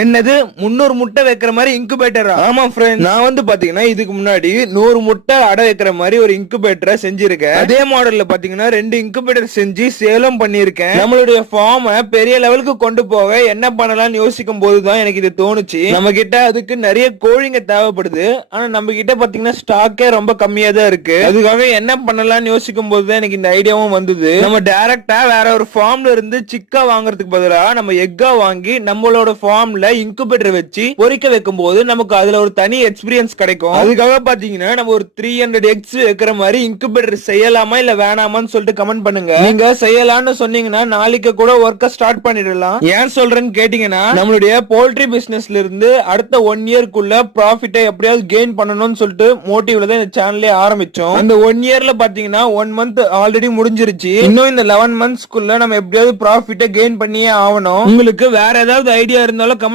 என்னது 300 முட்டை வைக்கிற மாதிரி இன்குபேட்டரா? ஆமா ஃப்ரெண்ட், நான் வந்து பாத்தீங்கன்னா இதுக்கு முன்னாடி 100 முட்டை அடை வைக்கிற மாதிரி ஒரு இன்குபேட்டரை செஞ்சிருக்கேன். அதே மாடல்ல பாத்தீங்கன்னா 2 இன்குபேட்டர் செஞ்சு சேலம் பண்ணிருக்கேன். நம்மளுடைய ஃபார்மை பெரிய லெவலுக்கு கொண்டு போக என்ன பண்ணலாம்னு யோசிக்கும் போதுதான் எனக்கு இது தோணுச்சு. நம்ம கிட்ட அதுக்கு நிறைய கோழிங்க தேவைப்படுது. ஆனா நம்ம கிட்ட பாத்தீங்கன்னா ஸ்டாக்கே ரொம்ப கம்மியா தான் இருக்கு. அதுக்காக என்ன பண்ணலாம்னு யோசிக்கும் போதுதான் எனக்கு இந்த ஐடியாவும் வந்தது. நம்ம டைரக்டா வேற ஒரு ஃபார்ம்ல இருந்து சிக்கா வாங்குறதுக்கு பதிலா நம்ம எக்கா வாங்கி நம்மளோட ஃபார்ம்ல இன்குபேட்டர் வச்சு பொரிக்க வைக்கும் போது நமக்கு அதுல ஒரு தனி எக்ஸ்பீரியன்ஸ் கிடைக்கும். அதுக்காக பாத்தீங்கன்னா நம்ம ஒரு 300 எக்ஸ் வைக்கிற மாதிரி இன்குபேட்டர் செய்யலாமா இல்ல வேணாமான்னு சொல்லிட்டு கமெண்ட் பண்ணுங்க. நீங்க செய்யலாம்னு சொன்னீங்கன்னா நாளைக்கு கூட ஒர்க்க ஸ்டார்ட் பண்ணிடலாம். ஏன் சொல்றேன்னு கேட்டீங்கன்னா நம்மளுடைய போல்ட்ரி பிசினஸ்ல இருந்து அடுத்த 1 இயர்க்குள்ள ப்ராஃபிட்டை எப்படியாவது கெயின் பண்ணணும்னு சொல்லிட்டு மோட்டிவ்ல தான் இந்த சேனலே ஆரம்பிச்சோம். அந்த 1 இயர்ல பாத்தீங்கன்னா 1 மந்த் ஆல்ரெடி முடிஞ்சிருச்சு. இன்னும் இந்த 11 மந்த்ஸ்க்குள்ள நம்ம எப்படியாவது ப்ராஃபிட்டை கெயின் பண்ணியே ஆகணும். உங்களுக்கு வேற ஏதாவது ஐடியா இருந்தாலும்